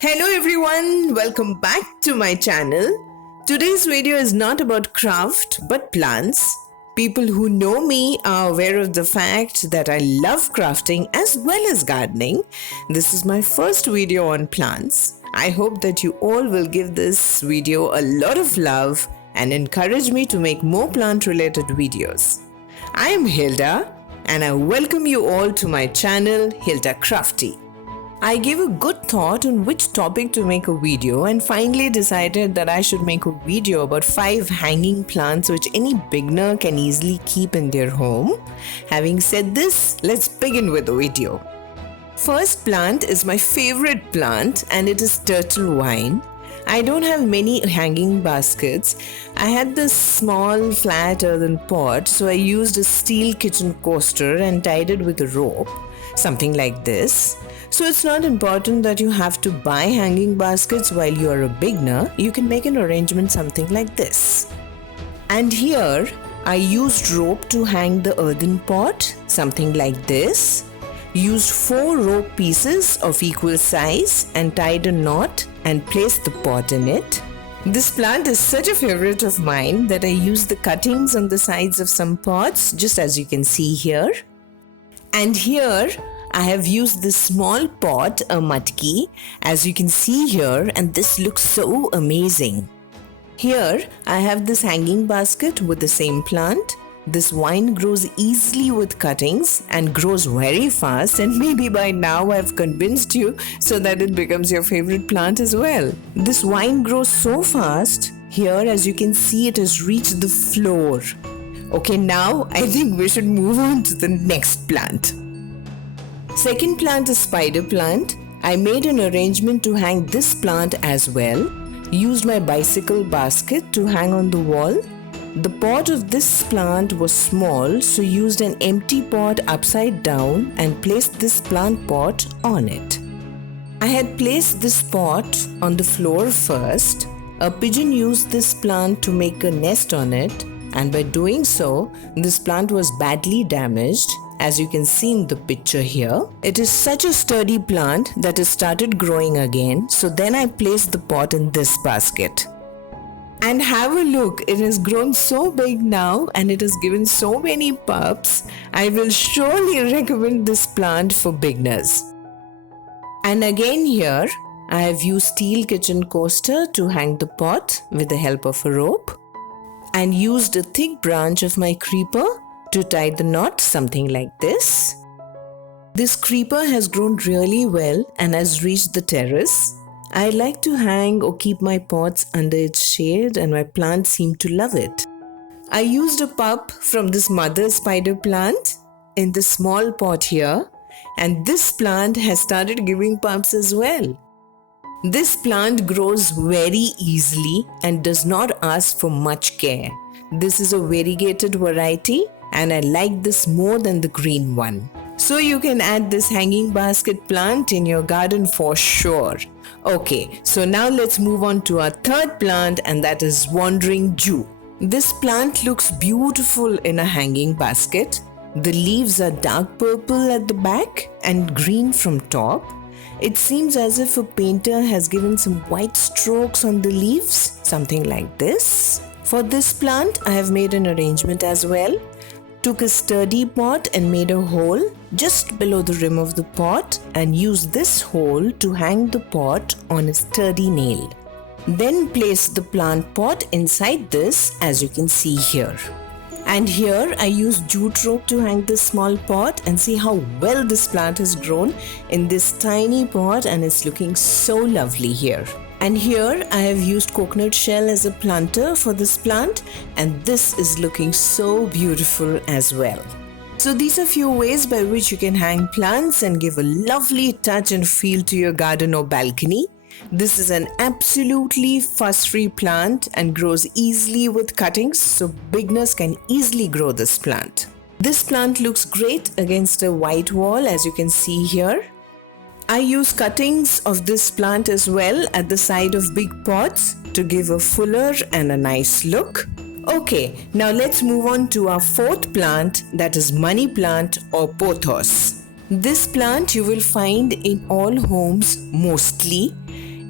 Hello everyone, welcome back to my channel. Today's video is not about craft but plants. People who know me are aware of the fact that I love crafting as well as gardening. This is my first video on plants. I hope that you all will give this video a lot of love and encourage me to make more plant related videos. I am Hilda and I welcome you all to my channel HILDACRAFTY. I gave a good thought on which topic to make a video and finally decided that I should make a video about 5 hanging plants which any beginner can easily keep in their home. Having said this, let's begin with the video. First plant is my favorite plant and it is turtle vine. I don't have many hanging baskets. I had this small flat earthen pot, so I used a steel kitchen coaster and tied it with a rope, something like this. So it's not important that you have to buy hanging baskets while you are a beginner. You can make an arrangement something like this. And here I used rope to hang the earthen pot, something like this. Used 4 rope pieces of equal size and tied a knot and placed the pot in it. This plant is such a favorite of mine that I used the cuttings on the sides of some pots, just as you can see here. And here I have used this small pot, a matki, as you can see here, and this looks so amazing. Here I have this hanging basket with the same plant. This vine grows easily with cuttings and grows very fast, and maybe by now I've convinced you so that it becomes your favorite plant as well. This vine grows so fast. Here, as you can see, it has reached the floor. Okay, now I think we should move on to the next plant. Second plant is spider plant. I made an arrangement to hang this plant as well. Used my bicycle basket to hang on the wall. The pot of this plant was small, so used an empty pot upside down and placed this plant pot on it. I had placed this pot on the floor first. A pigeon used this plant to make a nest on it, and by doing so, this plant was badly damaged, as you can see in the picture here. It is such a sturdy plant that it started growing again, so then I placed the pot in this basket. And have a look, it has grown so big now and it has given so many pups. I will surely recommend this plant for beginners. And again here, I have used steel kitchen coaster to hang the pot with the help of a rope, and used a thick branch of my creeper to tie the knot, something like this. This creeper has grown really well and has reached the terrace. I like to hang or keep my pots under its shade, and my plants seem to love it. I used a pup from this mother spider plant in the small pot here, and this plant has started giving pups as well. This plant grows very easily and does not ask for much care. This is a variegated variety and I like this more than the green one. So you can add this hanging basket plant in your garden for sure. Okay, so now let's move on to our third plant, and that is wandering Jew. This plant looks beautiful in a hanging basket. The leaves are dark purple at the back and green from top. It seems as if a painter has given some white strokes on the leaves, something like this. For this plant, I have made an arrangement as well. Took a sturdy pot and made a hole just below the rim of the pot and used this hole to hang the pot on a sturdy nail. Then placed the plant pot inside this, as you can see here. And here I used jute rope to hang this small pot, and see how well this plant has grown in this tiny pot, and it's looking so lovely here. And here I have used coconut shell as a planter for this plant, and this is looking so beautiful as well. So these are few ways by which you can hang plants and give a lovely touch and feel to your garden or balcony. This is an absolutely fuss-free plant and grows easily with cuttings, so beginners can easily grow this plant. This plant looks great against a white wall, as you can see here. I use cuttings of this plant as well at the side of big pots to give a fuller and a nice look. Okay, now let's move on to our fourth plant, that is money plant or pothos. This plant you will find in all homes mostly.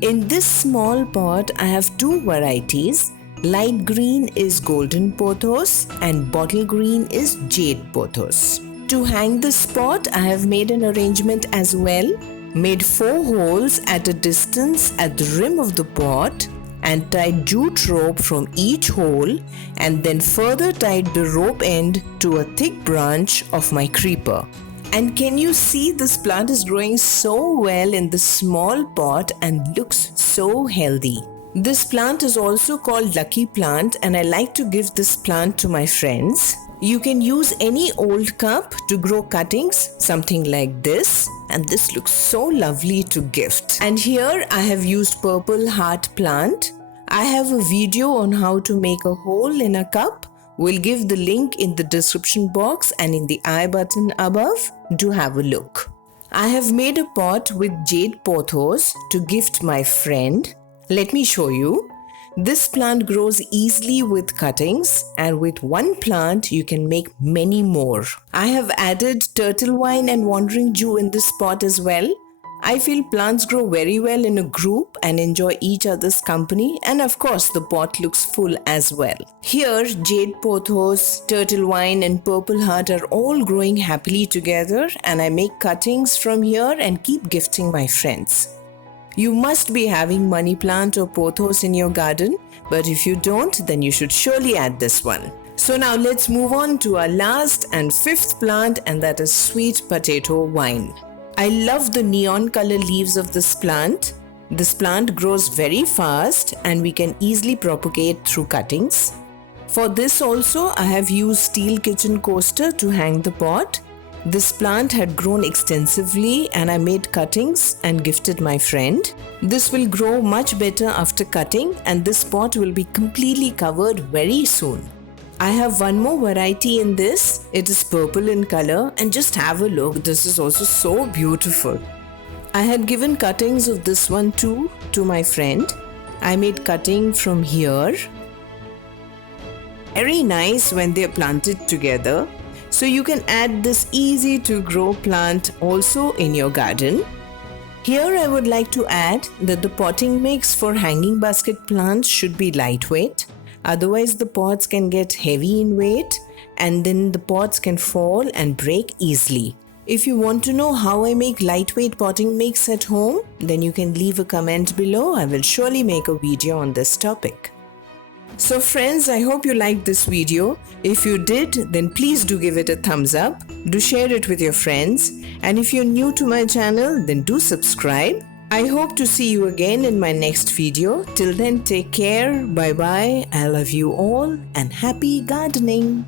In this small pot, I have two varieties. Light green is golden pothos and bottle green is jade pothos. To hang this pot, I have made an arrangement as well. Made 4 holes at a distance at the rim of the pot and tied jute rope from each hole and then further tied the rope end to a thick branch of my creeper. And can you see this plant is growing so well in the small pot and looks so healthy. This plant is also called lucky plant and I like to give this plant to my friends. You can use any old cup to grow cuttings, something like this, and this looks so lovely to gift. And here I have used purple heart plant. I have a video on how to make a hole in a cup. We'll give the link in the description box and in the I button above. Do have a look. I have made a pot with jade pothos to gift my friend. Let me show you. This plant grows easily with cuttings, and with one plant you can make many more. I have added turtle wine and wandering Jew in this pot as well. I feel plants grow very well in a group and enjoy each other's company, and of course the pot looks full as well. Here jade pothos, turtle wine and purple heart are all growing happily together, and I make cuttings from here and keep gifting my friends. You must be having money plant or pothos in your garden, but if you don't, then you should surely add this one. So now let's move on to our last and 5th plant, and that is sweet potato vine. I love the neon color leaves of this plant. This plant grows very fast and we can easily propagate through cuttings. For this also, I have used steel kitchen coaster to hang the pot. This plant had grown extensively and I made cuttings and gifted my friend. This will grow much better after cutting and this pot will be completely covered very soon. I have one more variety in this. It is purple in color and just have a look. This is also so beautiful. I had given cuttings of this one too to my friend. I made cutting from here. Very nice when they are planted together. So you can add this easy to grow plant also in your garden. Here I would like to add that the potting mix for hanging basket plants should be lightweight. Otherwise the pots can get heavy in weight and then the pots can fall and break easily. If you want to know how I make lightweight potting mix at home, then you can leave a comment below. I will surely make a video on this topic. So friends, I hope you liked this video. If you did, then please do give it a thumbs up. Do share it with your friends. And if you're new to my channel, then do subscribe. I hope to see you again in my next video. Till then, take care. Bye bye. I love you all and happy gardening.